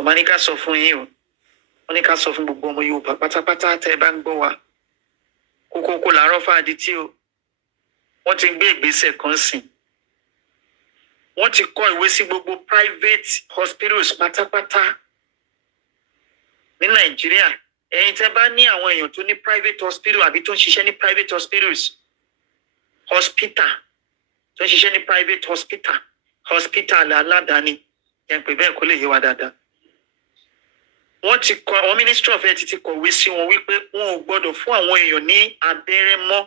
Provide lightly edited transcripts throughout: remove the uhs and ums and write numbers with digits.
ọmọ ní ká sọ fún yín o wọ́n ní ká sọ fún gbogbo ọmọ Yorùbá pátápátá tẹ́ bá ń gbọ́ wa kókókó làárọ̀ fàdí tí o wọ́n ti gbé ìgbésẹ̀ kan sìn wọ́n ti kọ ìwé sí gbogbo private hospitals pátápátá ní Nàìjíríà ẹ̀yin tẹ́ bá ní àwọn èèyàn tó ní private hospital àbí tó ń ṣiṣẹ́ ní private hospitals hospital tó ń ṣiṣẹ́ ní private hospital aládàáni yẹn pé bẹ́ẹ̀ kó lè yé wa dáadáa. Wọ́n ti kọ àwọn Ministry of Health ti kọ̀wé sí wọn wípé wọn ò gbọ́dọ̀ fún àwọn èèyàn ní abẹ́rẹ́ mọ́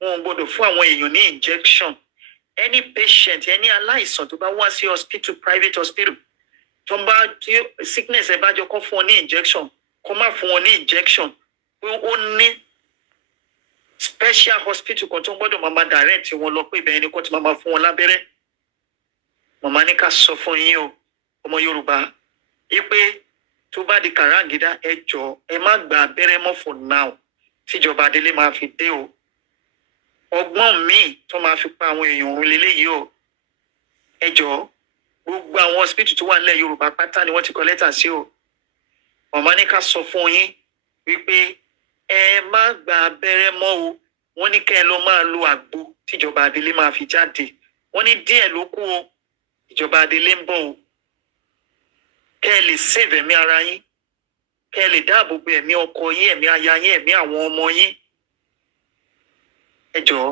wọn ò gbọ́dọ̀ fún àwọn èèyàn ní injection any patient any aláìsàn tó bá wá sí hospital private hospital tó ń bá tí sickness ẹ bá jọ kó fún wọn ní injection kó má fún wọn ní injection pé ó ní special hospital kan tó ń gbọ́dọ̀ máa direct wọn lọ pé ibẹ̀ ni kó ti máa fún wọn lábẹ́rẹ́. Màmá ní ká sọ fún yín o ọmọ Yorùbá wípé tó bá di kàràǹgídá ẹ jọ̀ọ́ ẹ má gba abẹ́rẹ́ mọ́ for now tíjọba Adélé máa fi dé o ọgbọ́n míì tó máa fi pa àwọn èèyàn òun lélẹ́yìí o ẹ jọ̀ọ́ gbogbo àwọn hospital tó wà nílẹ̀ Yorùbá pátá ni wọ́n ti kọ lẹ́tà sí o. Màmá ní ká sọ fún yín wípé ẹ má gba abẹ́rẹ́ mọ́ o wọ́n ní kẹ́ ẹ lọ máa lo àgbo tíjọba Adélé máa fi jáde wọ́n ní díẹ̀ ló kù o ìjọba Adélé ń bọ̀ o kẹ́ ẹ lè save ẹ̀mí ara yín kẹ́ ẹ lè dáàbò bo ẹ̀mí ọkọ yín ẹ̀mí aya yín ẹ̀mí àwọn ọmọ yín. Ẹ jọ̀ọ́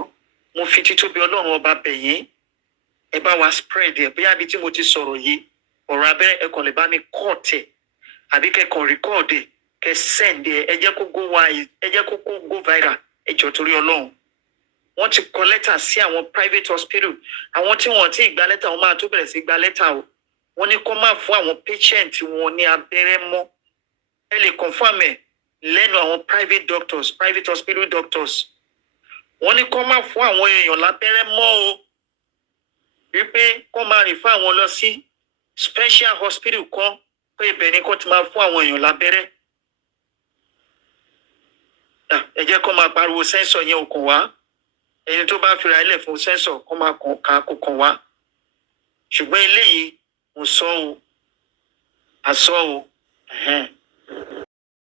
mo fi títóbi Ọlọ́run ọba bẹ̀ yín ẹ bá wa spread ẹ bóyá ibi tí mo ti sọ̀rọ̀ yìí ọ̀rọ̀ abẹ́rẹ́ ẹ kàn lè bá mi cut ẹ àbí kẹ́ kàn record ẹ kẹ́ send ẹ ẹ jẹ́ kó go viral ẹ jọ̀ọ́ torí Ọlọ́run. Wọ́n ti kọ lẹ́tà sí àwọn private hospital àwọn tí wọ́n ti gba lẹ́tà wọn máa tó bẹ̀rẹ̀ sí gba lẹ́tà o wọ́n ní kó má fún àwọn patient wọn ní abẹ́rẹ́ mọ́ ẹ lè confirm ẹ lẹ́nu àwọn private hospital doctors wọ́n ní kó má fún àwọn èèyàn lábẹ́rẹ́ mọ́ o wípé kó máa refer àwọn lọ sí special hospital kan pé ibẹ̀ ni kó ti máa fún àwọn èèyàn lábẹ́rẹ́. Ẹ jẹ́ kó máa pariwo sẹ́ńsọ̀ yẹn ò kàn wá ẹni tó bá fira ilẹ̀ fún sẹ́ńsọ̀ kó máa kà kó kàn wá ṣùgbọ́n eléyìí mo sọ o àsọ o